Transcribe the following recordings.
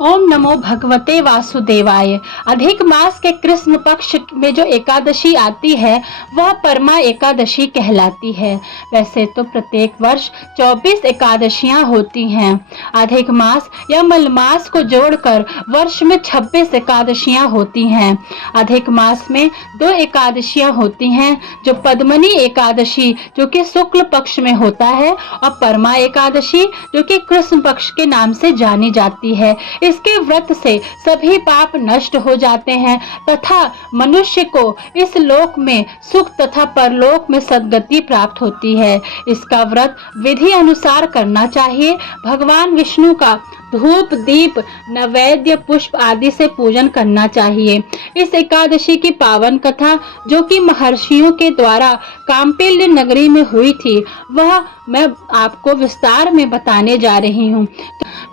ओम नमो भगवते वासुदेवाय। अधिक मास के कृष्ण पक्ष में जो एकादशी आती है वह परमा एकादशी कहलाती है। वैसे तो प्रत्येक वर्ष 24 एकादशियां होती हैं। अधिक मास या मलमास को जोड़कर वर्ष में 26 एकादशियां होती हैं। अधिक मास में 2 एकादशियां होती हैं, जो पद्मनी एकादशी जो कि शुक्ल पक्ष में होता है और परमा एकादशी जो कि कृष्ण पक्ष के नाम से जानी जाती है। इसके व्रत से सभी पाप नष्ट हो जाते हैं तथा मनुष्य को इस लोक में सुख तथा परलोक में सद्गति प्राप्त होती है। इसका व्रत विधि अनुसार करना चाहिए। भगवान विष्णु का धूप दीप नैवेद्य पुष्प आदि से पूजन करना चाहिए। इस एकादशी की पावन कथा जो कि महर्षियों के द्वारा काम्पिल्य नगरी में हुई थी वह मैं आपको विस्तार में बताने जा रही हूँ।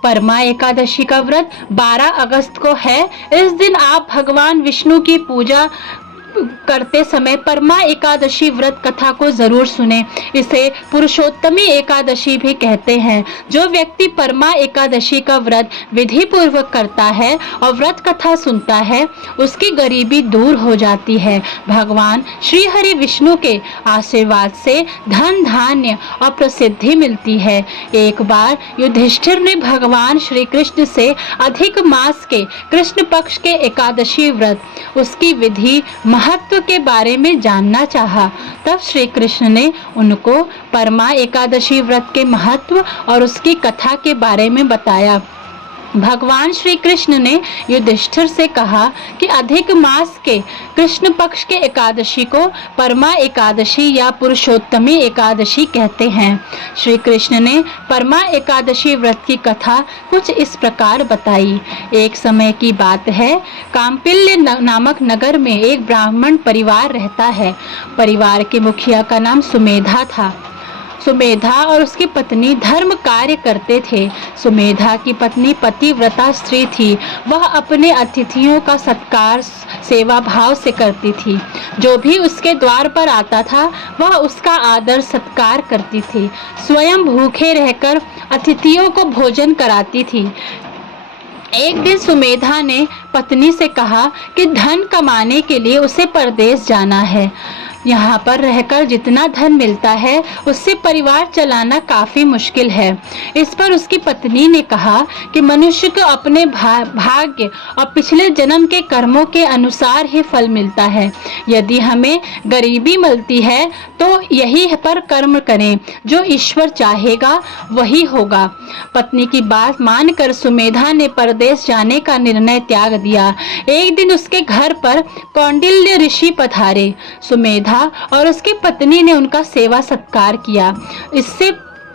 परमा एकादशी का व्रत 12 अगस्त को है। इस दिन आप भगवान विष्णु की पूजा करते समय परमा एकादशी व्रत कथा को जरूर सुने। इसे पुरुषोत्तमी एकादशी भी कहते हैं। जो व्यक्ति परमा एकादशी का व्रत विधि पूर्वक करता है और व्रत कथा सुनता है उसकी गरीबी दूर हो जाती है। भगवान श्री हरि विष्णु के आशीर्वाद से धन धान्य और प्रसिद्धि मिलती है। एक बार युधिष्ठिर ने भगवान श्री कृष्ण से अधिक मास के कृष्ण पक्ष के एकादशी व्रत उसकी विधि महत्व के बारे में जानना चाहा। तब श्री कृष्ण ने उनको परमा एकादशी व्रत के महत्व और उसकी कथा के बारे में बताया। भगवान श्री कृष्ण ने युधिष्ठिर से कहा कि अधिक मास के कृष्ण पक्ष के एकादशी को परमा एकादशी या पुरुषोत्तमी एकादशी कहते हैं। श्री कृष्ण ने परमा एकादशी व्रत की कथा कुछ इस प्रकार बताई। एक समय की बात है, काम्पिल्य नामक नगर में एक ब्राह्मण परिवार रहता है। परिवार के मुखिया का नाम सुमेधा था। सुमेधा और उसकी पत्नी धर्म कार्य करते थे। सुमेधा की पत्नी पतिव्रता स्त्री थी। वह अपने अतिथियों का सत्कार सेवा भाव से करती थी। जो भी उसके द्वार पर आता था वह उसका आदर सत्कार करती थी। स्वयं भूखे रहकर अतिथियों को भोजन कराती थी। एक दिन सुमेधा ने पत्नी से कहा कि धन कमाने के लिए उसे परदेश जाना है। यहाँ पर रहकर जितना धन मिलता है उससे परिवार चलाना काफी मुश्किल है। इस पर उसकी पत्नी ने कहा कि मनुष्य को अपने भाग्य और पिछले जन्म के कर्मों के अनुसार ही फल मिलता है। यदि हमें गरीबी मिलती है तो यही पर कर्म करें, जो ईश्वर चाहेगा वही होगा। पत्नी की बात मानकर सुमेधा ने परदेश जाने का निर्णय त्याग दिया। एक दिन उसके घर पर कौंडिल्य ऋषि पधारे। सुमेधा और उसकी पत्नी ने उनका सेवा सत्कार किया। इससे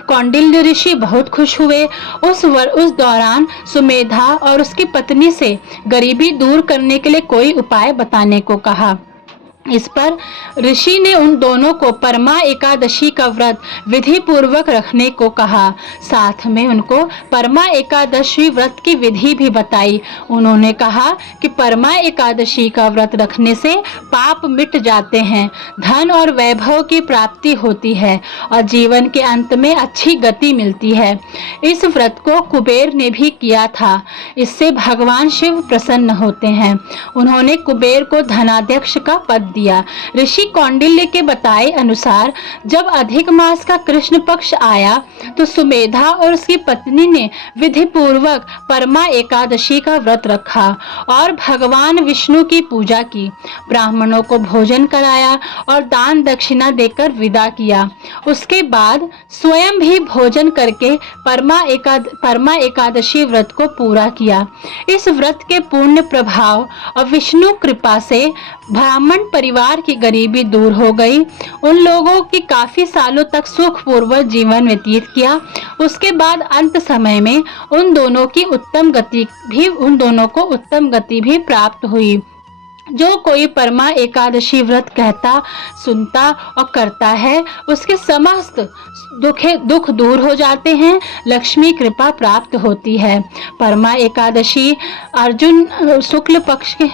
कौंडिल्य ऋषि बहुत खुश हुए। उस दौरान सुमेधा और उसकी पत्नी से गरीबी दूर करने के लिए कोई उपाय बताने को कहा। इस पर ऋषि ने उन दोनों को परमा एकादशी का व्रत विधि पूर्वक रखने को कहा। साथ में उनको परमा एकादशी व्रत की विधि भी बताई। उन्होंने कहा कि परमा एकादशी का व्रत रखने से पाप मिट जाते हैं, धन और वैभव की प्राप्ति होती है और जीवन के अंत में अच्छी गति मिलती है। इस व्रत को कुबेर ने भी किया था। इससे भगवान शिव प्रसन्न होते हैं। उन्होंने कुबेर को धनाध्यक्ष का पद दिया। ऋषि कौंडिल्य के बताए अनुसार जब अधिक मास का कृष्ण पक्ष आया तो सुमेधा और उसकी पत्नी ने विधि पूर्वक परमा एकादशी का व्रत रखा और भगवान विष्णु की पूजा की। ब्राह्मणों को भोजन कराया और दान दक्षिणा देकर विदा किया। उसके बाद स्वयं भी भोजन करके परमा एकादशी व्रत को पूरा किया। इस व्रत के पुण्य प्रभाव और विष्णु कृपा से ब्राह्मण परिवार की गरीबी दूर हो गई। उन लोगों की काफी सालों तक सुखपूर्वक जीवन व्यतीत किया। उसके बाद अंत समय में उन दोनों को उत्तम गति भी प्राप्त हुई। जो कोई परमा एकादशी व्रत कहता, सुनता और करता है उसके समस्त दुख दूर हो जाते हैं, लक्ष्मी कृपा प्राप्त होती है। परमा एकादशी अर्जुन शुक्ल पक्ष के